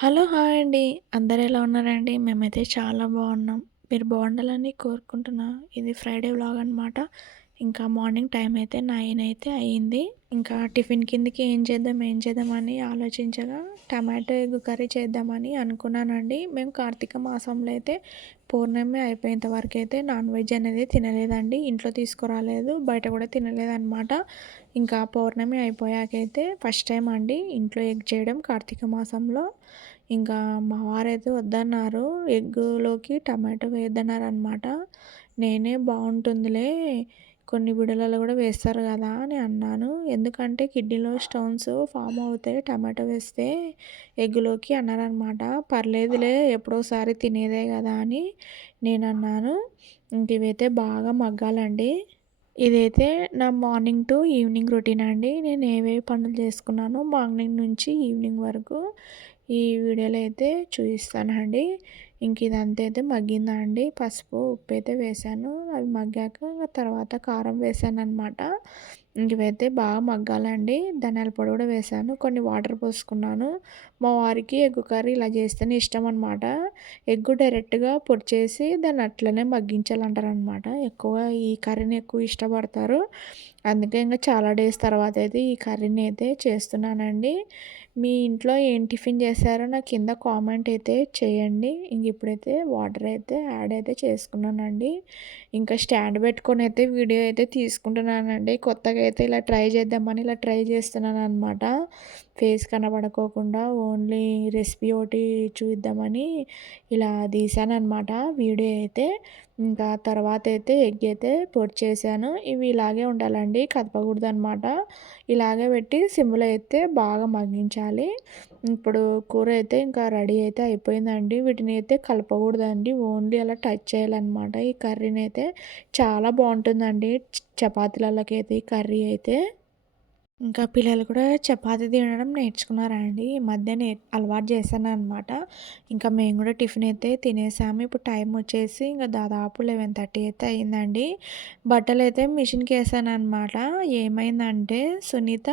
Hello! Hi అండి. అందరూ ఎలా ఉన్నారండి? మేమైతే చాలా బాగున్నాం. మీరు బాగుండాలని కోరుకుంటున్నా. ఇది ఫ్రైడే వ్లాగ్ అనమాట. ఇంకా మార్నింగ్ టైం అయితే 9 అయితే అయింది. ఇంకా టిఫిన్ కిందకి ఏం చేద్దాం అని ఆలోచించగా టమాటో ఎగ్ కర్రీ చేద్దామని అనుకున్నానండి. మేము కార్తీక మాసంలో అయితే పౌర్ణమి అయిపోయేంత వరకు అయితే నాన్ వెజ్ అనేది తినలేదండి. ఇంట్లో తీసుకురాలేదు, బయట కూడా తినలేదనమాట. ఇంకా పౌర్ణమి అయిపోయాకైతే ఫస్ట్ టైం అండి ఇంట్లో ఎగ్ చేయడం కార్తీక మాసంలో. ఇంకా మా వారైతే వద్దన్నారు. ఎగ్గులోకి టమాటో వేయొద్దన్నారనమాట. నేనే బావుంటుందిలే, కొన్ని వీడియోలలో కూడా వేస్తారు కదా అని అన్నాను. ఎందుకంటే కిడ్నీలో స్టోన్స్ ఫామ్ అవుతాయి టమాటో వేస్తే ఎగ్గులోకి అన్నారనమాట. పర్లేదులే ఎప్పుడోసారి తినేదే కదా అని నేనన్నాను. ఇంక ఇవైతే బాగా మగ్గాలండి. ఇదైతే నా మార్నింగ్ టు ఈవినింగ్ రొటీన్ అండి. నేను ఏవేవి పనులు చేసుకున్నానో మార్నింగ్ నుంచి ఈవినింగ్ వరకు ఈ వీడియోలో అయితే చూపిస్తానండి. ఇంక ఇదంతా అయితే మగ్గిందా అండి. పసుపు, ఉప్పు అయితే వేసాను. అవి మగ్గాక తర్వాత కారం వేసాననమాట. ఇంక ఇవైతే బాగా మగ్గాలండి. ధనియాల పొడి కూడా వేసాను. కొన్ని వాటర్ పోసుకున్నాను. మా వారికి ఎగ్ కర్రీ ఇలా చేస్తేనే ఇష్టం అనమాట. ఎగ్గు డైరెక్ట్‌గా పొడి చేసి దాన్ని అట్లనే మగ్గించాలంటారనమాట. ఎక్కువగా ఈ కర్రీని ఎక్కువ ఇష్టపడతారు. అందుకే ఇంక చాలా డేస్ తర్వాత అయితే ఈ కర్రీని అయితే చేస్తున్నానండి. మీ ఇంట్లో ఏం టిఫిన్ చేశారో నాకు కింద కామెంట్ అయితే చేయండి. ఇంక ఇప్పుడైతే వాటర్ అయితే యాడ్ అయితే చేసుకున్నానండి. ఇంకా స్టాండ్ పెట్టుకొని అయితే వీడియో అయితే తీసుకుంటున్నానండి. కొత్తగా అయితే ఇలా ట్రై చేద్దామని ఇలా ట్రై చేస్తున్నాననమాట. ఫేస్ కనబడుకోకుండా ఓన్లీ రెసిపీ ఒకటి చూద్దామని ఇలా తీశాననమాట వీడియో అయితే. ఇంకా తర్వాత అయితే ఎగ్ అయితే పొడి చేశాను. ఇవి ఇలాగే ఉండాలండి, కదపకూడదనమాట. ఇలాగే పెట్టి సిమ్‌లో అయితే బాగా మగ్గించాలి. ఇప్పుడు కూర అయితే ఇంకా రెడీ అయితే అయిపోయిందండి. వీటిని అయితే కలపకూడదండి. ఓన్లీ అలా టచ్ చేయాలన్నమాట. ఈ కర్రీని అయితే చాలా బాగుంటుందండి. చపాతీలలోకి అయితే ఈ కర్రీ అయితే. ఇంకా పిల్లలు కూడా చపాతీ తినడం నేర్చుకున్నారా అండి. ఈ మధ్య అలవాటు చేశాననమాట. ఇంకా మేము కూడా టిఫిన్ అయితే తినేసాము. ఇప్పుడు టైం వచ్చేసి ఇంకా దాదాపు 11:30 అయితే అయిందండి. బట్టలైతే మిషన్‌కి ఏసాననమాట. ఏమైందంటే సునీత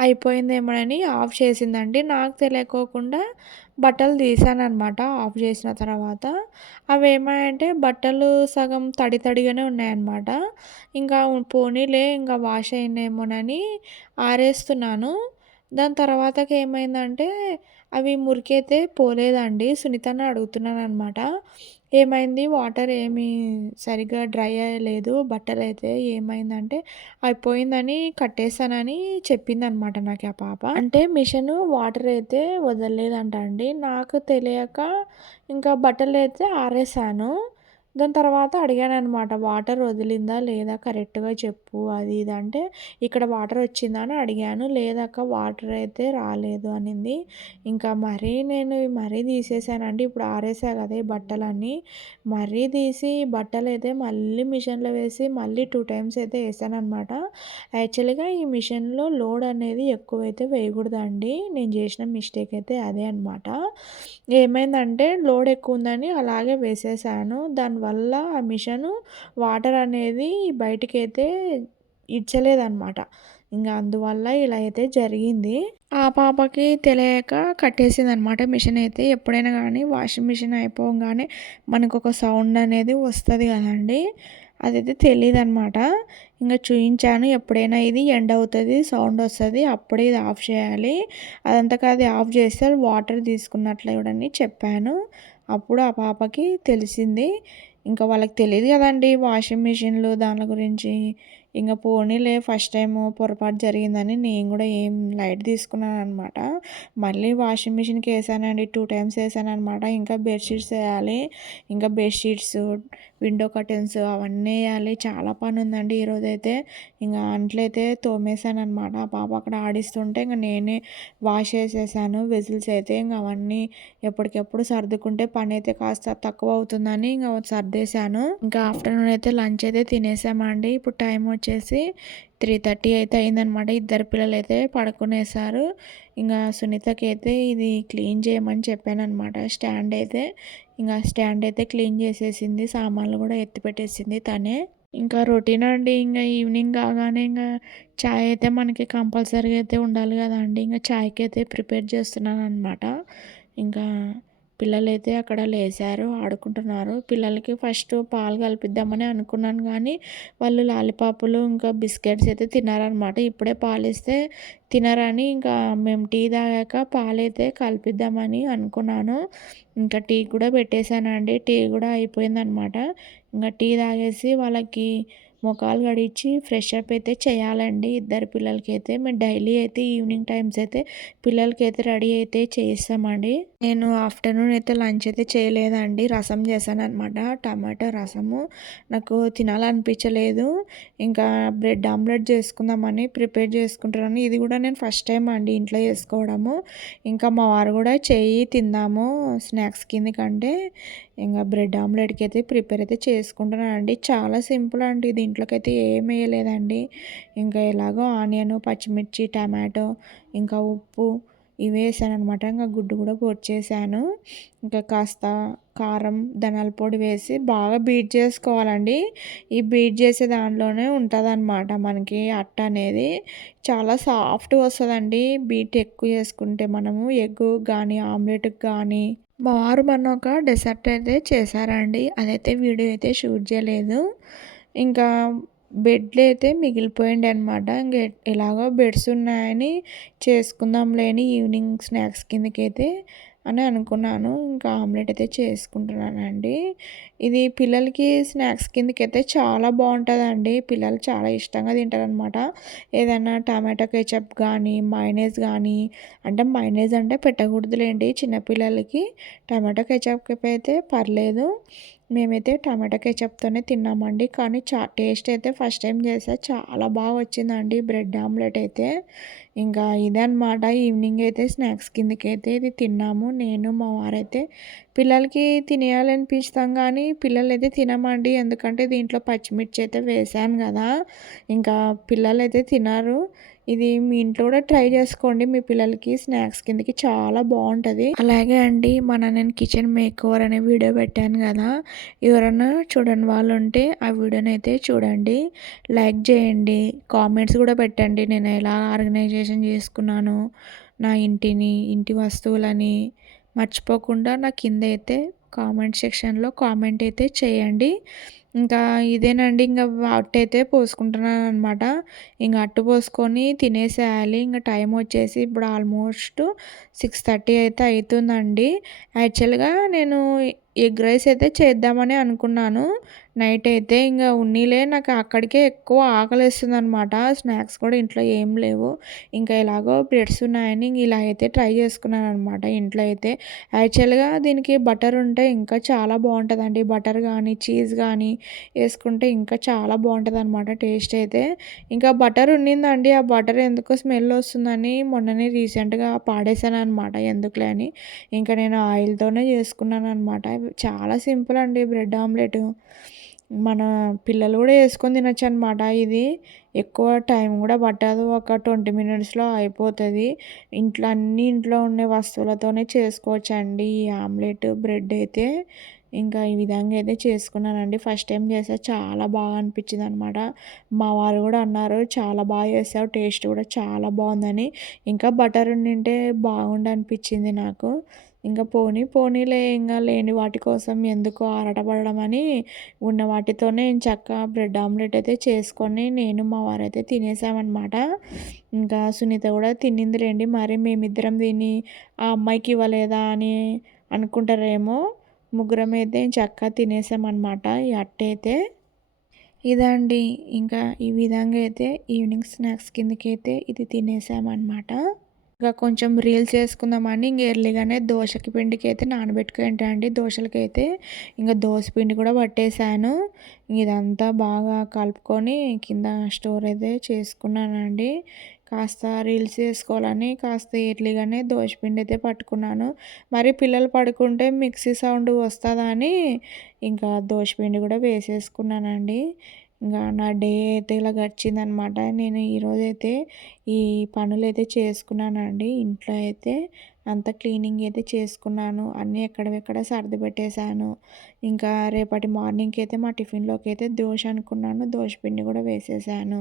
అయిపోయిందేమోనని ఆఫ్ చేసిందండి. నాకు తెలియకోకుండా బట్టలు తీసాననమాట ఆఫ్ చేసిన తర్వాత. అవేమాయంటే బట్టలు సగం తడి తడిగానే ఉన్నాయన్నమాట. ఇంకా పోనీలే ఇంకా వాష్ అయిందేమోనని ఆరేస్తున్నాను. దాని తర్వాతకి ఏమైందంటే అవి మురికైతే పోలేదండి. సునీతని అడుగుతున్నాననమాట. ఏమైంది వాటర్ ఏమీ సరిగ్గా డ్రై అయ్యలేదు బట్టలైతే ఏమైందంటే అయిపోయిందని కట్టేసానని చెప్పిందనమాట నాకు ఆ పాప. అంటే మిషను వాటర్ అయితే వదలలేదంట అండి. నాకు తెలియక ఇంకా బట్టలైతే ఆరేసాను. దాని తర్వాత అడిగాననమాట. వాటర్ వదిలిందా లేదా కరెక్ట్‌గా చెప్పు అది ఇది అంటే, ఇక్కడ వాటర్ వచ్చిందా అని అడిగాను. లేదక్క వాటర్ అయితే రాలేదు అనింది. ఇంకా నేను మరీ తీసేసానండి. ఇప్పుడు ఆరేసా కదా ఈ బట్టలన్నీ. మరీ తీసి బట్టలైతే మళ్ళీ మిషన్‌లో వేసి మళ్ళీ 2 టైమ్స్ అయితే ఏసాననమాట. యాక్చువల్‌గా ఈ మిషన్‌లో లోడ్ అనేది ఎక్కువైతే వేయకూడదండి. నేను చేసిన మిస్టేక్ అయితే అదే అనమాట. ఏమైందంటే లోడ్ ఎక్కువుందని అలాగే వేసేసాను. దానివల్ల ఆ మిషను వాటర్ అనేది బయటికైతే ఇడ్చలేదనమాట. ఇంగ అందువల్ల ఇలా అయితే జరిగింది. ఆ పాపకి తెలియక కట్టేసిందనమాట మిషనయితే. ఎప్పుడైనా గానీ వాషింగ్ మిషన్ అయిపోంగానే మనకొక సౌండ్ అనేది వస్తది గదండీ! అదైతే తెలీదనమాట. ఇంగ చూయించాను. ఎప్పుడైనా ఇది ఎండ్ అవుతది, సౌండ్ వస్తది. అప్పుడే ఇది ఆఫ్ చేయాలి. అదంతకు అది ఆఫ్ చేస్తే వాటర్ తీసుకున్నట్లు చూడని చెప్పాను. అప్పుడు ఆ పాపకి తెలిసింది. ఇంకా వాళ్ళకి తెలీదు గదండీ వాషింగ్ మిషన్లు దాని గురించి. ఇంగ పోనీలే ఫస్ట్ టైము పొరపాటు జరిగిందని నేను గూడా ఏం లైట్ తీసుకున్నాననమాట. మళ్ళీ వాషింగ్ మిషన్‌కి ఏసానండి. 2 టైమ్స్ ఏసాననమాట. ఇంకా బెడ్‌షీట్స్ ఏయాలి. ఇంకా బెడ్‌షీట్సు, విండో కర్టెన్స్ అవన్నీ ఏయాలి. చాలా పనుందండి ఈరోజైతే. ఇంగ అంట్లయితే తోమేసాననమాట. ఆ పాప అక్కడ ఆడిస్తుంటే ఇంగ నేనే వాష్ చేసేసాను. వెజిల్స్ అయితే ఇంగ అవన్నీ ఎప్పటికెప్పుడు సర్దుకుంటే పనైతే కాస్త తక్కువవుతుందని ఇంగ సర్దేశాను. ఇంకా ఆఫ్టర్‌నూన్ అయితే లంచ్ అయితే తినేసామండి. ఇప్పుడు టైం వచ్చేసి 3:30 అయితే అయిందనమాట. ఇద్దరు పిల్లలైతే పడుకునేసారు. ఇంగా సునీతకైతే ఇది క్లీన్ చేయమని చెప్పాననమాట. స్టాండ్ అయితే క్లీన్ చేసేసింది. సామాన్లు కూడా ఎత్తిపెట్టేసింది తనే. ఇంకా రొటీన్ అండి. ఇంగ ఈవినింగ్ కాగానే చాయ్ అయితే మనకి కంపల్సరీగా అయితే ఉండాలి కదండీ! ఇంగ చాయ్‌కైతే ప్రిపేర్ చేస్తున్నాననమాట. ఇంకా పిల్లలైతే అక్కడ లేసారు, ఆడుకుంటున్నారు. పిల్లలకి ఫస్ట్ పాలు కల్పిద్దామని అనుకున్నాను గానీ, వాళ్ళు లాలీపాపులు, ఇంకా బిస్కెట్స్ అయితే తిన్నారనమాట. ఇప్పుడే పాలిస్తే తినరని ఇంకా మేము టీ తాగాక పాలైతే కల్పిద్దామని అనుకున్నాను. ఇంకా టీ కూడా పెట్టేసానండి. టీ కూడా అయిపోయిందనమాట. ఇంక టీ తాగేసి వాళ్ళకి మొఖాలు కడిగి ఫ్రెష్ అప్ అయితే చేయాలండి ఇద్దరు పిల్లలకైతే. మేము డైలీ అయితే ఈవినింగ్ టైమ్స్ అయితే పిల్లలకైతే రెడీ అయితే చేయిస్తామండి. నేను ఆఫ్టర్‌నూన్ అయితే లంచ్ అయితే చేయలేదండి. రసం చేశాననమాట. టమాటా రసము. నాకు తినాలనిపించలేదు. ఇంకా బ్రెడ్ ఆమ్లెట్ చేసుకుందామని ప్రిపేర్ చేసుకుంటున్నాను. ఇది కూడా నేను ఫస్ట్ టైమ్ అండి ఇంట్లో చేసుకోవడము. ఇంకా మా వారు కూడా చెయ్యి తిందాము స్నాక్స్ కిందకంటే ఇంక బ్రెడ్ ఆమ్లెట్‌కి అయితే ప్రిపేర్ అయితే చేసుకుంటున్నానండి. చాలా సింపుల్ అండి. దీంట్లోకైతే ఏమి వేయలేదండి. ఇంకా ఎలాగో ఆనియన్, పచ్చిమిర్చి, టమాటో, ఇంకా ఉప్పు ఇవి వేసాననమాట. ఇంకా గుడ్డు కూడా పొడిచేసాను. ఇంకా కాస్త కారం, ధనియాల పొడి వేసి బాగా బీట్ చేసుకోవాలండి. ఈ బీట్ చేసే దానిలోనే ఉంటదనమాట మనకి అట్ట అనేది. చాలా సాఫ్ట్‌గా వస్తదండి. బీట్ ఎక్కువ చేసుకుంటే మనము ఎగ్గు గానీ, ఆమ్లెట్‌కి గానీ మా వారు మొన్న ఒక డెసర్ట్ అయితే చేశారండి. అదైతే వీడియో అయితే షూట్ చేయలేదు. ఇంకా బెడ్లు అయితే మిగిలిపోయిండే అనమాట. ఇంక ఎలాగో బెడ్స్ ఉన్నాయని చేసుకుందాంలే అని ఈవినింగ్ స్నాక్స్ కిందకైతే అని అనుకున్నాను. ఇంకా ఆమ్లెట్ అయితే చేసుకుంటున్నానండి. ఇది పిల్లలకి స్నాక్స్ కిందకైతే చాలా బావుంటదండి. పిల్లలు చాలా ఇష్టంగా తింటారనమాట. ఏదైనా టమాటో కెచప్ గానీ, మయోనైస్ గానీ అంటే మైనీస్ అంటే పెట్టకూడదులేండి చిన్న పిల్లలకి. టమాటో కెచప్‌కి అయితే పర్లేదు. మేమైతే టమాటో కెచప్‌తోనే తిన్నామండి. కానీ టేస్ట్ అయితే ఫస్ట్ టైమ్ చేశా. చాలా బాగా వచ్చిందండి బ్రెడ్ ఆమ్లెట్ అయితే. ఇంకా ఇదనమాట ఈవినింగ్ అయితే స్నాక్స్ కిందకైతే ఇది తిన్నాము. నేను మా వారైతే పిల్లలకి తినేయాలనిపిస్తాం కానీ పిల్లలైతే తినమండి. ఎందుకంటే దీంట్లో పచ్చిమిర్చి అయితే వేశాను కదా! ఇంకా పిల్లలైతే తినరు. ఇది మీ ఇంట్లో కూడా ట్రై చేసుకోండి. మీ పిల్లలకి స్నాక్స్ కిందకి చాలా బావుంటది. అలాగే అండి నేను కిచెన్ మేకోవర్ అనే వీడియో పెట్టాను కదా! ఎవరన్నా చూడని వాళ్ళు ఉంటే ఆ వీడియోనైతే చూడండి. లైక్ చేయండి. కామెంట్స్ కూడా పెట్టండి. నేను ఎలా ఆర్గనైజేషన్ చేసుకున్నాను. నా ఇంటిని, ఇంటి వస్తువులని మర్చిపోకుండా నా కింద అయితే కామెంట్ సెక్షన్‌లో కామెంట్ అయితే చేయండి. ఇంకా ఇదేనండి ఇంక అట్టయితే పోసుకుంటున్నాననమాట. ఇంక అట్టు పోసుకొని తినేసేయాలి. ఇంక టైం వచ్చేసి ఇప్పుడు ఆల్మోస్ట్ 6:30 అయితే అయితుందండి. యాక్చువల్‌గా నేను ఎగ్ రైస్ అయితే చేద్దామని అనుకున్నాను. నైట్ అయితే ఇంక ఉన్నీలే నాకు అక్కడికే ఎక్కువ ఆకలేస్తుందనమాట. స్నాక్స్ కూడా ఇంట్లో ఏం లేవు. ఇంకా ఎలాగో బ్రెడ్స్ ఉన్నాయని ఇంక ఇలా అయితే ట్రై చేసుకున్నాననమాట ఇంట్లో అయితే. యాక్చువల్‌గా దీనికి బటర్ ఉంటే ఇంకా చాలా బావుంటదండి. బటర్ గానీ, చీజ్ గానీ ఏసుకుంటే ఇంకా చాలా బావుంటదనమాట టేస్ట్ అయితే. ఇంకా బటర్ ఉండిందండి. ఆ బటర్ ఎందుకో స్మెల్ వస్తుందని మొన్ననే రీసెంట్‌గా పాడేశాననమాట ఎందుకులే అని. ఇంకా నేను ఆయిల్‌తోనే చేసుకున్నాననమాట. చాలా సింపుల్ అండి బ్రెడ్ ఆమ్లెటు. మన పిల్లలు కూడా ఏసుకొని తినొచ్చనమాట ఇది. ఎక్కువ టైం కూడా పట్టదు. ఒక 20 మినిట్స్‌లో అయిపోతది. ఇంట్లో ఉండే వస్తువులతోనే చేసుకోవచ్చండి ఈ ఆమ్లెట్, బ్రెడ్ అయితే. ఇంకా ఈ విధంగా అయితే చేసుకున్నానండి. ఫస్ట్ టైం చేశా. చాలా బాగా అనిపించిందనమాట. మా వారు కూడా అన్నారు, "చాలా బాగా చేశావు. టేస్ట్ కూడా చాలా బావుందని." ఇంకా బటర్ ఉండింటే బాగుండనిపించింది నాకు. ఇంక పోనీలే ఇంగ లేని వాటి కోసం ఎందుకు ఆరాటపడడం అని ఉన్న వాటితోనే ఎంచక్కా బ్రెడ్ ఆమ్లెట్ అయితే చేసుకొని నేను, మా వారైతే తినేసామనమాట. ఇంకా సునీత కూడా తినిందిలెండి. మరి మేమిద్దరం తిని ఆ అమ్మాయికి ఇవ్వలేదా అని అనుకుంటారేమో. ముగ్గురమైతే చక్కగా తినేసామనమాట ఈ అట్టయితే. ఇదండి. ఇంకా ఈ విధంగా అయితే ఈవినింగ్ స్నాక్స్ కిందకైతే ఇది తినేసామనమాట. ఇంకా కొంచెం రీల్స్ చేసుకుందామని ఇంక ఎర్లీగానే దోసకి పిండికైతే నానబెట్టుకుంటా అండి. దోసలకైతే ఇంక దోస పిండి కూడా పట్టేసాను. ఇదంతా బాగా కలుపుకొని కింద స్టోర్ అయితే చేసుకున్నానండి. కాస్త రీల్స్ చేసుకోవాలని కాస్త ఎర్లీగానే దోసపిండి అయితే పట్టుకున్నాను. మరి పిల్లలు పడుకుంటే మిక్సీ సౌండ్ వస్తదా అని ఇంకా దోసపిండి కూడా వేసేసుకున్నానండి. ఇంగా నా డే అయితే ఇలా గడిచిందనమాట. నేను ఈరోజైతే ఈ పనులైతే చేసుకున్నానండి. ఇంట్లో అయితే అంతా క్లీనింగ్ అయితే చేసుకున్నాను. అన్నీ ఎక్కడివెక్కడ సర్ది పెట్టేశాను. ఇంకా రేపటి మార్నింగ్‌కి అయితే మా టిఫిన్‌లోకి అయితే దోస అనుకున్నాను. దోస పిండి కూడా వేసేసాను.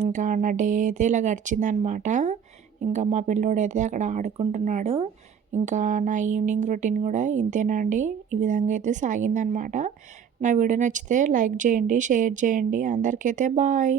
ఇంకా నా డే అయితే ఇలా గడిచిందనమాట. ఇంకా మా పిల్లోడైతే అక్కడ ఆడుకుంటున్నాడు. ఇంకా నా ఈవినింగ్ రొటీన్ కూడా ఇంతేనండి. ఈ విధంగా అయితే సాగిందనమాట. నా వీడియో నచ్చితే లైక్ చేయండి, షేర్ చేయండి. అందరికైతే బాయ్.